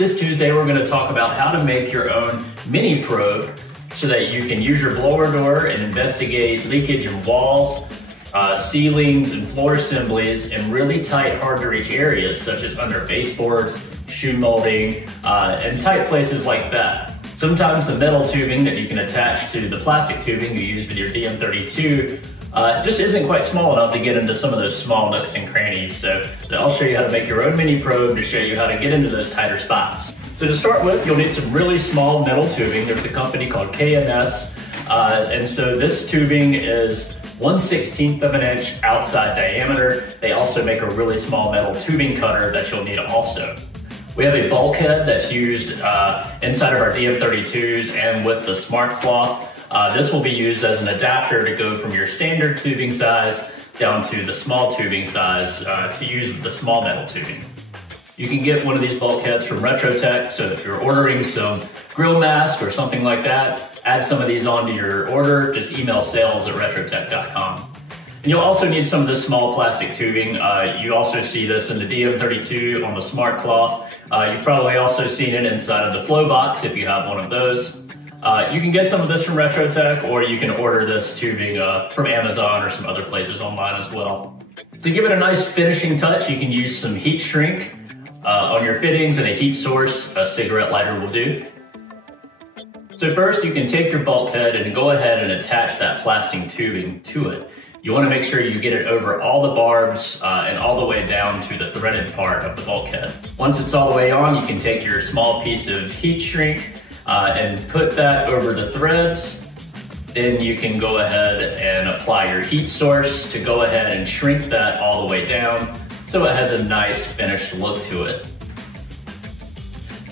This Tuesday, we're gonna talk about how to make your own mini probe so that you can use your blower door and investigate leakage in walls, ceilings, and floor assemblies in really tight, hard to reach areas such as under baseboards, shoe molding, and tight places like that. Sometimes the metal tubing that you can attach to the plastic tubing you use with your DM32 just isn't quite small enough to get into some of those small nooks and crannies. So I'll show you how to make your own mini probe to show you how to get into those tighter spots. So to start with, you'll need some really small metal tubing. There's a company called K&S, and so this tubing is 1/16 of an inch outside diameter. They also make a really small metal tubing cutter that you'll need also. We have a bulkhead that's used inside of our DM32s and with the smart cloth. This will be used as an adapter to go from your standard tubing size down to the small tubing size to use with the small metal tubing. You can get one of these bulkheads from Retrotec, so if you're ordering some grill mask or something like that, add some of these onto your order, just email sales@retrotec.com. And you'll also need some of this small plastic tubing. You also see this in the DM32 on the smart cloth. You've probably also seen it inside of the flow box if you have one of those. You can get some of this from Retrotec, or you can order this tubing from Amazon or some other places online as well. To give it a nice finishing touch, you can use some heat shrink on your fittings and a heat source. A cigarette lighter will do. So first, you can take your bulkhead and go ahead and attach that plastic tubing to it. You want to make sure you get it over all the barbs and all the way down to the threaded part of the bulkhead. Once it's all the way on, you can take your small piece of heat shrink and put that over the threads. Then you can go ahead and apply your heat source to go ahead and shrink that all the way down so it has a nice finished look to it.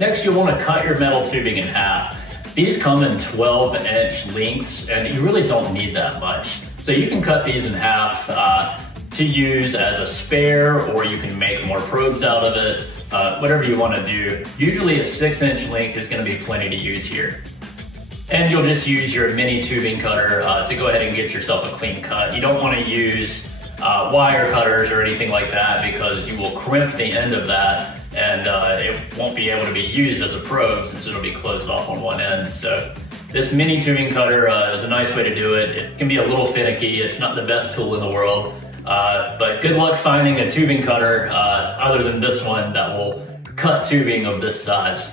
Next, you'll want to cut your metal tubing in half. These come in 12-inch lengths, and you really don't need that much. So you can cut these in half to use as a spare, or you can make more probes out of it, whatever you want to do. Usually a 6-inch length is going to be plenty to use here. And you'll just use your mini tubing cutter to go ahead and get yourself a clean cut. You don't want to use wire cutters or anything like that, because you will crimp the end of that and it won't be able to be used as a probe since it'll be closed off on one end. So this mini tubing cutter is a nice way to do it. It can be a little finicky. It's not the best tool in the world, but good luck finding a tubing cutter other than this one that will cut tubing of this size.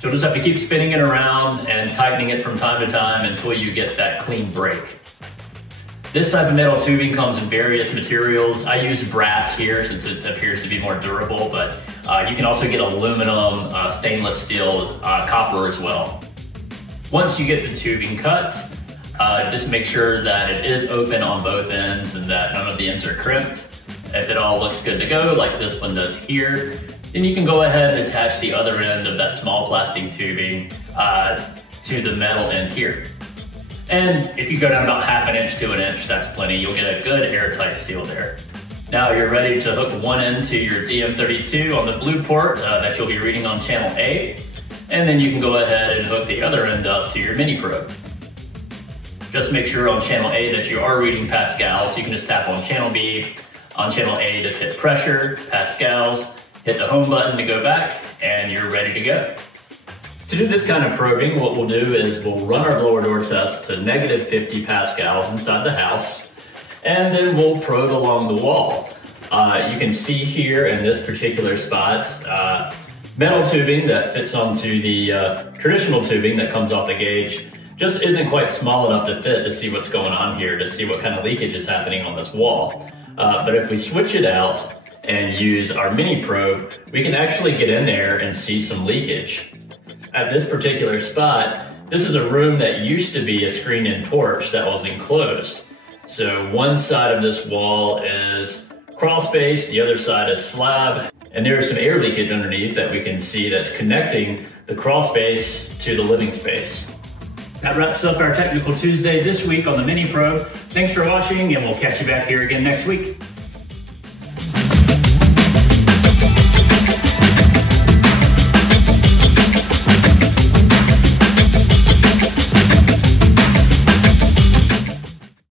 You'll just have to keep spinning it around and tightening it from time to time until you get that clean break. This type of metal tubing comes in various materials. I use brass here since it appears to be more durable, but you can also get aluminum, stainless steel, copper as well. Once you get the tubing cut, just make sure that it is open on both ends and that none of the ends are crimped. If it all looks good to go, like this one does here, then you can go ahead and attach the other end of that small plastic tubing to the metal end here. And if you go down about 1/2 inch to 1 inch, that's plenty. You'll get a good airtight seal there. Now you're ready to hook one end to your DM32 on the blue port that you'll be reading on channel A. And then you can go ahead and hook the other end up to your mini probe. Just make sure on channel A that you are reading pascals. You can just tap on channel B. On channel A, just hit pressure, pascals, hit the home button to go back, and you're ready to go. To do this kind of probing, what we'll do is we'll run our blower door test to -50 pascals inside the house, and then we'll probe along the wall. You can see here in this particular spot, metal tubing that fits onto the traditional tubing that comes off the gauge just isn't quite small enough to fit to see what's going on here, to see what kind of leakage is happening on this wall. But if we switch it out and use our mini probe, we can actually get in there and see some leakage. At this particular spot, this is a room that used to be a screened-in porch that was enclosed. So one side of this wall is crawl space, the other side is slab, and there is some air leakage underneath that we can see that's connecting the crawl space to the living space. That wraps up our Technical Tuesday this week on the mini probe. Thanks for watching, and we'll catch you back here again next week.